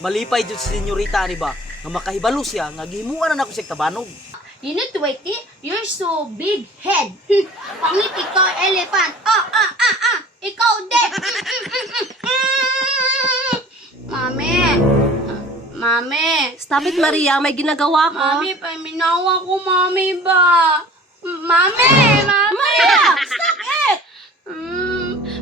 Malipay jud si senyorita ni ba nga makahibalo siya nga gihimuan na nako sa tabanog. You need to wait, you're so big head. Pangit ikaw, elephant. Ikaw din. Mami. Stop it, Maria. May ginagawa ko. Mami, paminawa ko, mami ba? Mami. Maria! Stop it!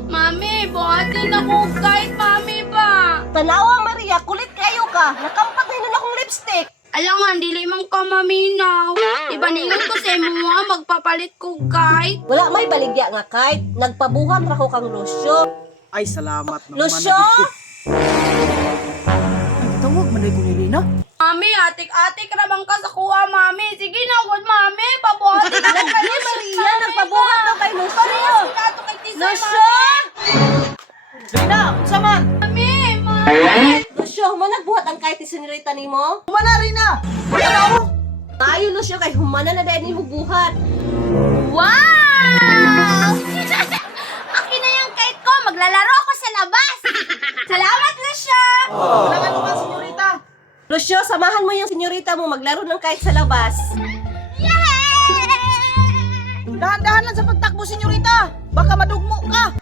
Mami, buhatin ako kahit mami ba? Tanawa, Maria. Kulit kayo ka. Nakampat na yun akong lipstick. Alam nga, dili man ka maminaw. Ibaningan ko sa imo, magpapalit ko kahit. Wala may baligya nga kahit nagpabuhat ra ko kang Lucio. Ay salamat naman. Lucio! Tawag man ko ni Rina. Mami, atik-atik ramang ka sa kuha, mami. Sige na, wad, mami. Pabuhatin ako kay Ni Maria, nagpabuhat daw kay Lucio. Sinato kay Tisoy, Lucio! Rina, unsa man? mami. Lucio, managbuhat ang kahit ni senyorita nimo? Humana Rina. Tayo, Lucio, kay humana na dahil nimo buhat. Wow! Akin na yung kite ko. Maglalaro ako sa labas. Salamat, Lucia. Wala ka naman senyorita. Lucio, samahan mo yung senyorita mo maglaro ng kahit sa labas. Yay! Dahan-dahan lang sa pagtakbo senyorita. Baka madugmo ka.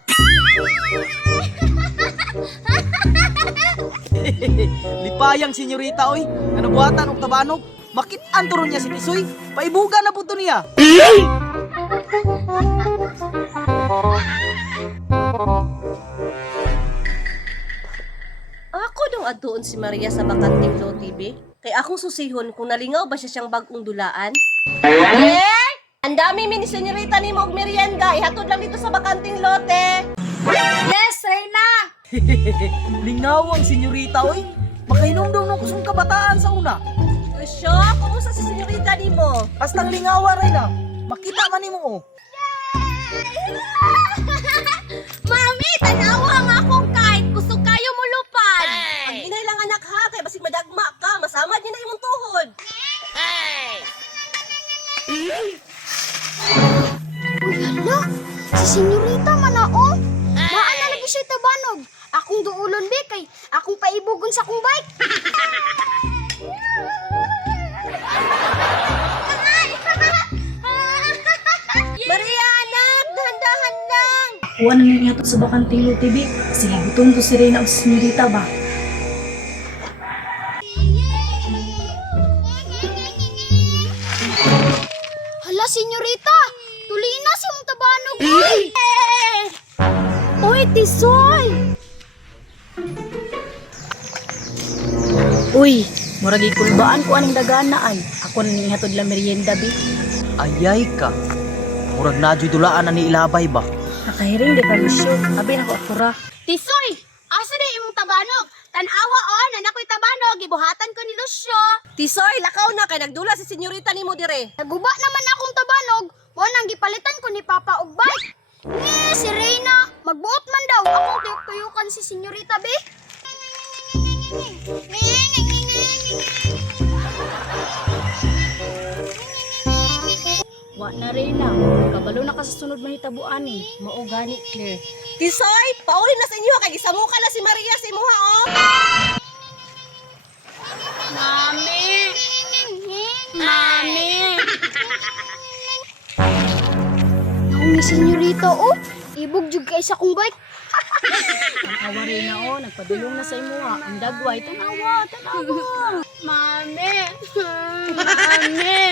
Lipayang senyorita oy. Ano buhatan og tabanog? Makit-an turon niya si Tisoy. Paibuga na puto niya. Ako daw adtuon si Maria sa bakanting lote, be. Kay akong susihon kung nalingaw ba siya siyang bagong dulaan. Eh! Ang dami mi ni senyorita nimo og merienda. Ihatod lang dito sa bakanting lote. Yes, Reyna. Lingaw ang senyorita oy. Makahinumdum ng kusong kabataan sa una. Lucio, kumusta si senyorita nimo? Astang lingawa rin na. Makita man nimo oh. Mami, tanawa nga akong kite. Gusto kayo mo lupad. Ang inay lang anak ha, kay basig madagma ka, masamad niya na imong tuhod. Uy, hala. Si senyorita manao. Maan na lagi siya tabanog. Akong duulon, be, kay akong paibugon sa akong bike. Maria, anak, dahan-dahan lang. Kuha na niya ito sa bakanting lote, be. Sige, gutom to si Reyna o si senyorita ba? Hala, senyorita. Tuliin na si mong tabanog. Uy, Tisoy. Uy, murag ikulbaan ko aning daganaan. Ako na ning hatod la merienda, be. Ayay ka. Murag nadyo'y dulaan na ni Ilabay ba? Nakahiring di ka, Lucio. Abi na ko akura. Tisoy, asa na imong tabanog? Tanawa on, anak ko'y tabanog. Gibuhatan ko ni Lucio. Tisoy, lakaw na kay nagdula si senyorita nimo dire. Naguba naman akong tabanog. O nang gipalitan ko ni Papa og bike. Si Reyna, magbuot man daw. Akong tuyok-tuyukan si senyorita, be. Wa na Reyna. Kabalo na ka sa sunod mahitabuan eh. Mao gani, Claire. Tisoy, pauli na sa inyo kay gisamuka na si Maria sa imuha oh. Mami! Mami! Naong ni senyorita, oh. Ibog jud kay sa kong bike. Awa Reyna o, nagpadulong na sa imo ha. Ang dagway, tanawa. Mami! Mami!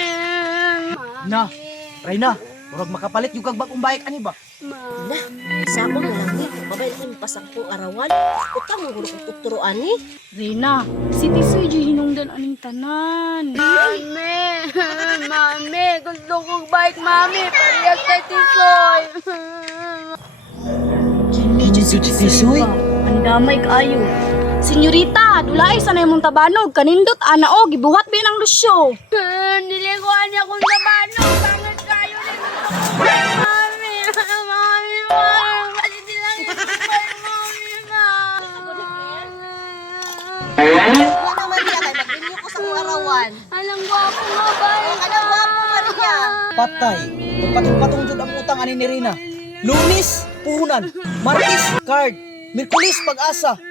Na, Reyna, murag makapalit yung kagbakong bayik ani ba? Na, sabong na lang ni. Babay na kami pasang ko arawan. Utang mo gulo kong tuturoan ni. Reyna, si Tisoy di hinungdan aning tanan. Mami! Mami! Gusto kong bike, Mami! Parehas kay Tisoy! Kini jud si Tisoy. Ang damay kaayo. Senyorita, dulay sa na imong tabanog. Kanindot ana o, gibuhat ba ng Lucio. Niliguan niya akong tabanog! Pangit kayo rin! Mami! Mami! Mami! Palit lang yung bike, Mami! Wala na Maria kay magbinyo ko sa kong arawan. Alam ko ako nga ba? Ano ba po Maria? Patay. Magpatong-patong jud ang utang ani ni Rina. Lunes, puhunan. Martes, card. Miyerkules, pag-asa.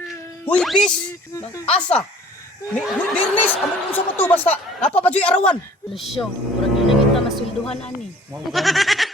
Huwebes, Asa? Birnis, among unsa mo to basta napapadyoy arawan. Lusyo, murag na kita masulduhan ani. Mao gani.